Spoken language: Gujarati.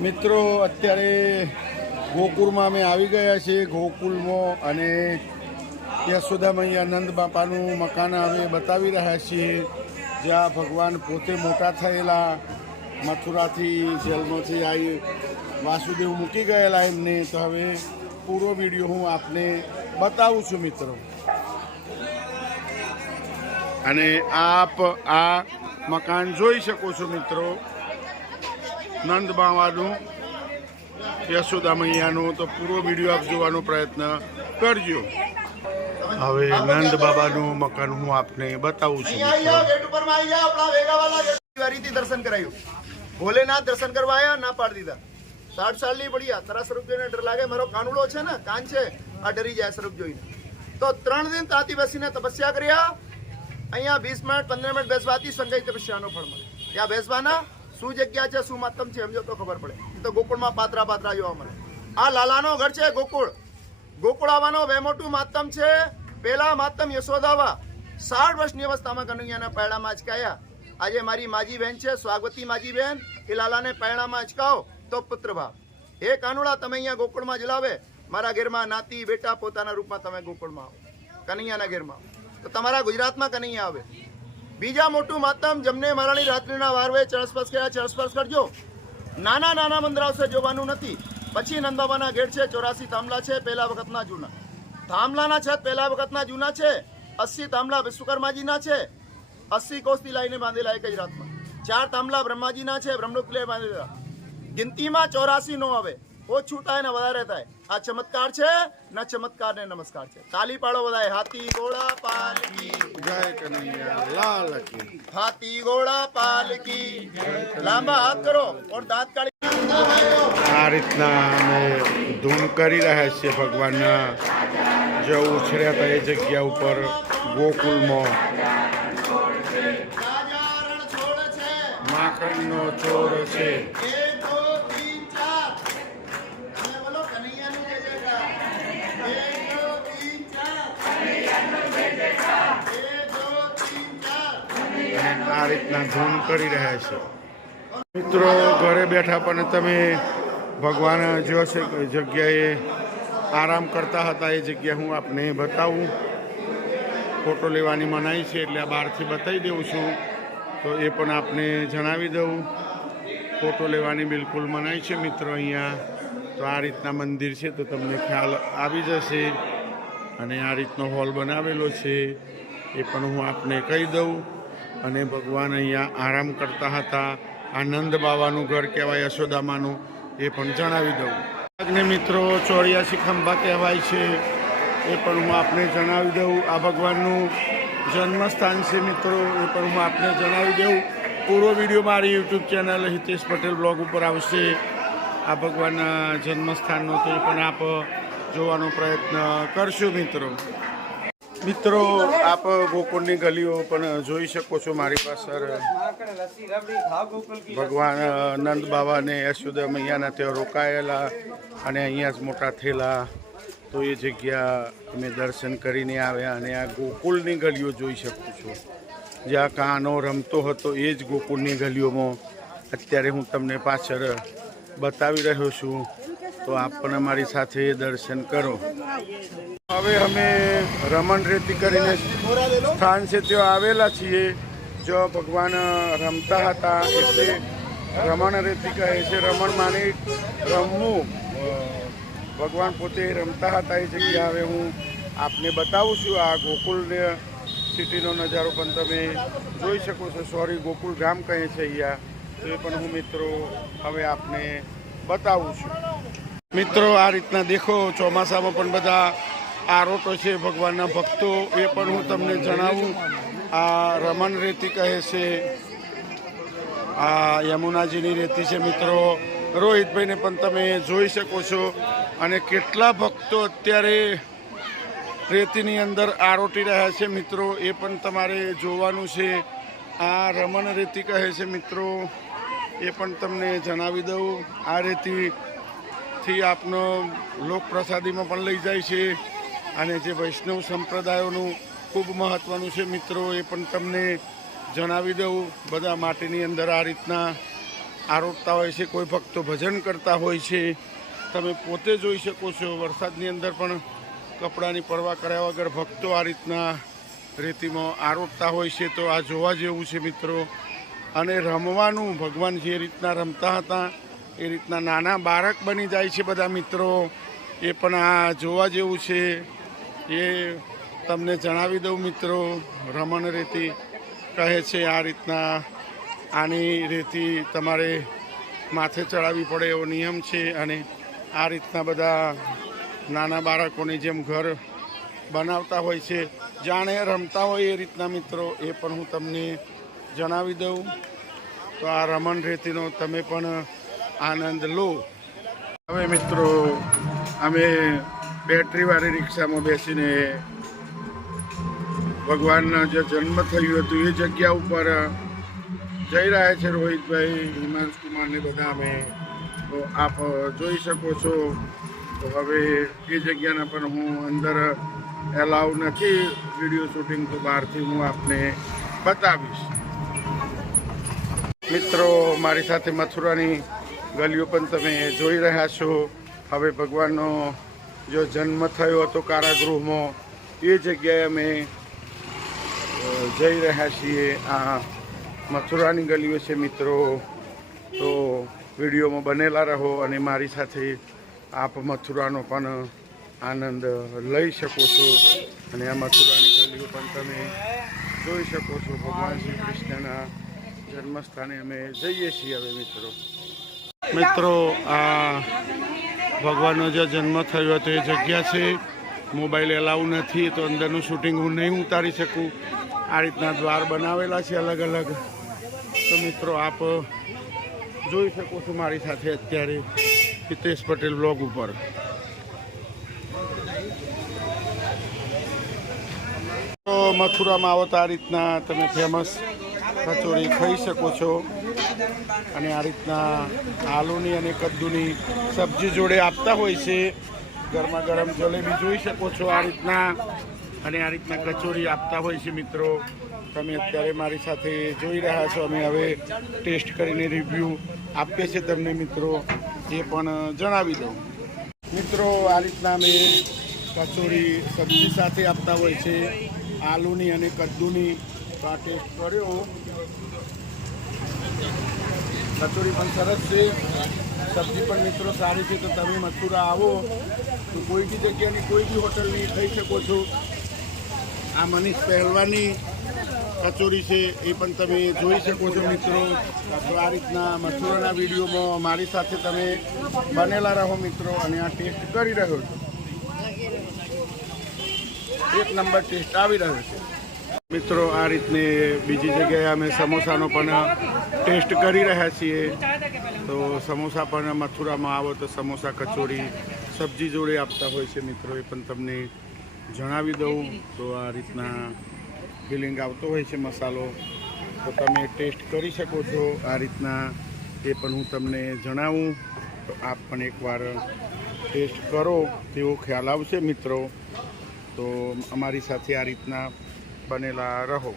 મિત્રો, અત્યારે ગોકુળમાં અમે આવી ગયા છીએ ગોકુળમાં અને યશોદા મૈયા નંદ બાપાનું મકાન અમે બતાવી રહ્યા છીએ. જ્યાં ભગવાન પોતે મોટા થયેલા, મથુરાથી, જેલમાંથી આવી વાસુદેવ મૂકી ગયેલા એમને. તો હવે પૂરો વીડિયો હું આપને બતાવું છું મિત્રો. અને આપ આ મકાન જોઈ શકો છો મિત્રો. નંદ બાવાનું યશોદા મૈયાનું તો પૂરો વીડિયો આપ જોવાનો પ્રયત્ન કરજો. હવે નંદ બાબાનું મકાન હું આપને બતાવું છું દર્શન કરાયું. ભોલેનાથ દર્શન કરવા આવ્યા ના પાડી દીધા. સાઠ સાલની બઢિયા તારા સ્વરૂપ જોઈને ડર લાગે મારો કાનુડો છે ને કાન છે આ ડરી જાય સ્વરૂપ જોઈને. તો ત્રણ દિન તાતી બેસીને તપસ્યા કર્યા. અહીંયા વીસ મિનિટ પંદર મિનિટ બેસવાથી સંગઈ તપસ્યાનો ફળ મળે ત્યાં બેસવાના? શું જગ્યા છે, શું માતમ છે સમજો તો ખબર પડે. એ તો ગોકુળમાં પાત્રા પાત્રા જોવા મળે. આ લાલાનો ઘર છે ગોકુળ. ગોકુળ આવવાનો બે મોટું માતમ છે. પેલા માતમ યશોદાવા. સાઠ વર્ષની અવસ્થામાં કનૈયાના પૈડામાં અચકાયા. આજે મારી માજી બહેન છે, સ્વાગતી માજી બહેન. એ લાલાને પૈડામાં અચકાવો. તો પુત્ર ભાવ. હે કાનુડા, તમે અહીંયા ગોકુળમાં જલાવે. મારા ઘેરમાં નાતી બેટા પોતાના રૂપમાં તમે ગોકુળમાં આવો. કનૈયાના ઘેરમાં તો તમારા ગુજરાતમાં કનૈયા આવે. બીજા મોટું માતમ જમને મહારાણી રાત્રિના વારવે ચરસ્પર્શ કર્યા ચરસ્પર્શ કરજો. નાના નાના મંદિર આવશે જોવાનું નથી. પછી નંદબાબાના ગેટ છે, ચોરાસી થાંભલા છે, પહેલા વખતના જૂના. થાંભલાના છત પહેલા વખતના જૂના છે, અસ્સી થાંભલા વિશ્વકર્માજીના છે, અસ્સી કોષથી લાઈને બાંધેલા એક જ રાતમાં. ચાર થાંભલા બ્રહ્માજીના છે, બ્રહ્મલુકલે બાંધેલા. ગિનતીમાં ચોરાસી નો આવે. ઓછું થાય ને વધારે થાય. આ ચમત્કાર છે? ના ચમત્કાર ને નમસ્કાર છે. તાલી પાડો બધાય. હાથી ઘોડા પાલકી જય કનૈયા લાલ કી. હાથી ઘોડા પાલકી લાંબા હાથ કરો ઓર દાંત કાઢી. આ રીતના અમે ધૂન કરી રહ્યા છીએ ભગવાનના. જે ઉછર્યા હતા એ જગ્યા ઉપર ગોકુલમાં માખણનો છોડ છે. આ રીતના ધૂન કરી રહ્યા છે. મિત્રો, ઘરે બેઠા પણ તમે ભગવાન જો છે જગ્યાએ આરામ કરતા હતા, એ જગ્યા હું આપને બતાવું. ફોટો લેવાની મનાઈ છે, એટલે બહારથી બતાવી દઉં છું. તો એ પણ આપને જણાવી દઉં. ફોટો લેવાની બિલકુલ મનાઈ છે, મિત્રો, અહીંયા. તો આ રીતના મંદિર છે, તો તમને ખ્યાલ આવી જશે. અને આ રીતનો હોલ બનાવેલો છે, એ પણ હું આપને કહી દઉં. અને ભગવાન અહીંયા આરામ કરતા હતા. આનંદ બાવાનું ઘર કહેવાય, યશોદામાનું, એ પણ જણાવી દઉં. આજને મિત્રો, ચોર્યાસી ખંભા કહેવાય છે, એ પણ હું આપને જણાવી દઉં. આ ભગવાનનું જન્મસ્થાન છે મિત્રો, એ પણ હું આપને જણાવી દઉં. પૂરો વીડિયો મારી YouTube channel Hitesh Patel blog ઉપર આવશે. આ ભગવાનના જન્મસ્થાનનો તો એ પણ આપ જોવાનો પ્રયત્ન કરશો મિત્રો. મિત્રો, આપ ગોકુળની ગલીઓ પણ જોઈ શકો છો મારી પાસે ભગવાન નંદ બાબાને યશોદા મૈયાના ત્યાં રોકાયેલા અને અહીંયા જ મોટા થયેલા. તો એ જગ્યા અમે દર્શન કરીને આવ્યા અને આ ગોકુળની ગલીઓ જોઈ શકું છું. જ્યાં કાનો રમતો હતો, એ જ ગોકુળની ગલીઓમાં અત્યારે હું તમને પાછળ બતાવી રહ્યો છું. તો આપ પણ અમારી સાથે દર્શન કરો. હવે અમે રમણ રેતી કરીને સ્થાન છે, ત્યાં આવેલા છીએ. જો ભગવાન રમતા હતા, એટલે રમણ રેતી કહે છે, રમણ માને રમવું. ભગવાન પોતે રમતા હતા એ જગ્યા હવે હું આપને બતાવું છું, આ ગોકુળ સિટીનો નજારો પણ તમે જોઈ શકો છો. સોરી ગોકુલ ગામ કહે છે અહીંયા. તો એ પણ હું મિત્રો હવે આપને બતાવું છું. મિત્રો, આ રીતના દેખો, ચોમાસામાં પણ બધા આરોટો છે, ભગવાનના ભક્તો, એ પણ હું તમને જણાવું. આ રમણ રેતી કહે છે. આ યમુનાજીની રેતી છે, મિત્રો. રોહિતભાઈને પણ તમે જોઈ શકો છો. અને કેટલા ભક્તો અત્યારે રેતીની અંદર આરોટી રહ્યા છે, મિત્રો. એ પણ તમારે જોવાનું છે. આ રમણ રેતી કહે છે, મિત્રો. એ પણ તમને જણાવી દઉં. આ રેતીથી આપનો લોકપ્રસાદીમાં પણ લઈ જાય છે. અને જે વૈષ્ણવ સંપ્રદાયોનું ખૂબ મહત્ત્વનું છે મિત્રો, એ પણ તમને જણાવી દઉં. બધા માટીની અંદર આ રીતના આરોપતા હોય છે, કોઈ ભક્તો ભજન કરતા હોય છે. તમે પોતે જોઈ શકો છો, વરસાદની અંદર પણ કપડાની પરવા કર્યા વગર ભક્તો આ રીતના રેતીમાં આરોપતા હોય છે. તો આ જોવા જેવું છે મિત્રો. અને રમવાનું, ભગવાન જે રીતના રમતા હતા એ રીતના નાના બાળક બની જાય છે બધા મિત્રો. એ પણ આ જોવા જેવું છે. એ તમને જણાવી દઉં મિત્રો. રમણ રેતી કહે છે આ રીતના આની રેતી તમારે માથે ચડાવવી પડે એવો નિયમ છે અને આ રીતના બધા નાના બાળકોની જેમ ઘર બનાવતા હોય છે, જાણે રમતા હોય એ રીતના મિત્રો, એ પણ હું તમને જણાવી દઉં. તો આ રમણ રેતીનો તમે પણ આનંદ લો. હવે મિત્રો, અમે બેટરીવાળી રિક્ષામાં બેસીને ભગવાનનો જે જન્મ થયું હતું, એ જગ્યા ઉપર જઈ રહ્યા છે રોહિતભાઈ, હિમાંશ કુમારને બધા અમે. તો આપ જોઈ શકો છો. તો હવે એ જગ્યાના પણ હું અંદર એલાવ નથી વીડિયો શૂટિંગ તો બહારથી હું આપને બતાવીશ. મિત્રો, મારી સાથે મથુરાની ગલીઓ પણ તમે જોઈ રહ્યા છો. હવે ભગવાનનો જો જન્મ થયો હતો કારાગૃહમાં, એ જગ્યાએ અમે જઈ રહ્યા છીએ. આ મથુરાની ગલીઓ છે મિત્રો. તો વિડીયોમાં બનેલા રહો અને મારી સાથે આપ મથુરાનો પણ આનંદ લઈ શકો છો. અને આ મથુરાની ગલીઓ પણ તમે જોઈ શકો છો. ભગવાન શ્રી કૃષ્ણના જન્મસ્થાને અમે જઈએ છીએ હવે મિત્રો. મિત્રો, આ ભગવાનનો જે જન્મ થયો હતો એ જગ્યા છે. મોબાઈલ એલાઉ નથી, તો અંદરનું શૂટિંગ હું નહીં ઉતારી શકું. આ રીતના દ્વાર બનાવેલા છે અલગ અલગ. તો મિત્રો, આપ જોઈ શકો છો મારી સાથે અત્યારે હિતેશ પટેલ બ્લોગ ઉપર. તો મથુરામાં આવો તો આ રીતના તમે ફેમસ કચોરી ખાઈ શકો છો. અને આ રીતના આલુની અને કદ્દુની સબ્જી જોડે આપતા હોય છે. ગરમા ગરમ જલેબી જોઈ શકો છો આ રીતના. અને આ રીતના કચોરી આપતા હોય છે મિત્રો. તમે અત્યારે મારી સાથે જોઈ રહ્યા છો. અમે હવે ટેસ્ટ કરીને રિવ્યૂ આપીએ છીએ તમને મિત્રો. એ પણ જણાવી દઉં. મિત્રો, આ રીતના અમે કચોરી, સબ્જી સાથે આપતા હોય છે. આલુની અને કદ્દુની તો આ ટેસ્ટ કર્યો. કચોરી પણ સરસ છે. સબ્જી પણ મિત્રો સારી છે, તો તમે મથુરા આવો. તો કોઈ બી જગ્યાની કોઈ બી હોટલની ખાઈ શકો છો. આ મનીષ પહેલવાની કચોરી છે, એ પણ તમે જોઈ શકો છો મિત્રો. તો આ રીતના મથુરાના વિડીયોમાં મારી સાથે તમે બનેલા રહો મિત્રો અને આ ટેસ્ટ કરી રહ્યો છો. એક નંબર ટેસ્ટ આવી રહ્યો છે. મિત્રો, આ રીતની બીજી જગ્યાએ અમે સમોસાનો પણ ટેસ્ટ કરી રહ્યા છીએ. તો સમોસા પણ મથુરામાં આવો તો સમોસા કચોરી, સબ્જી જોડે આપતા હોય છે મિત્રો, એ પણ તમને જણાવી દઉં. તો આ રીતના ફિલિંગ આવતો હોય છે મસાલો. તો તમે ટેસ્ટ કરી શકો છો. આ રીતના એ પણ હું તમને જણાવું. તો આપ પણ એકવાર ટેસ્ટ કરો, તેવો ખ્યાલ આવશે મિત્રો. તો અમારી સાથે આ રીતના બનેલા રહો.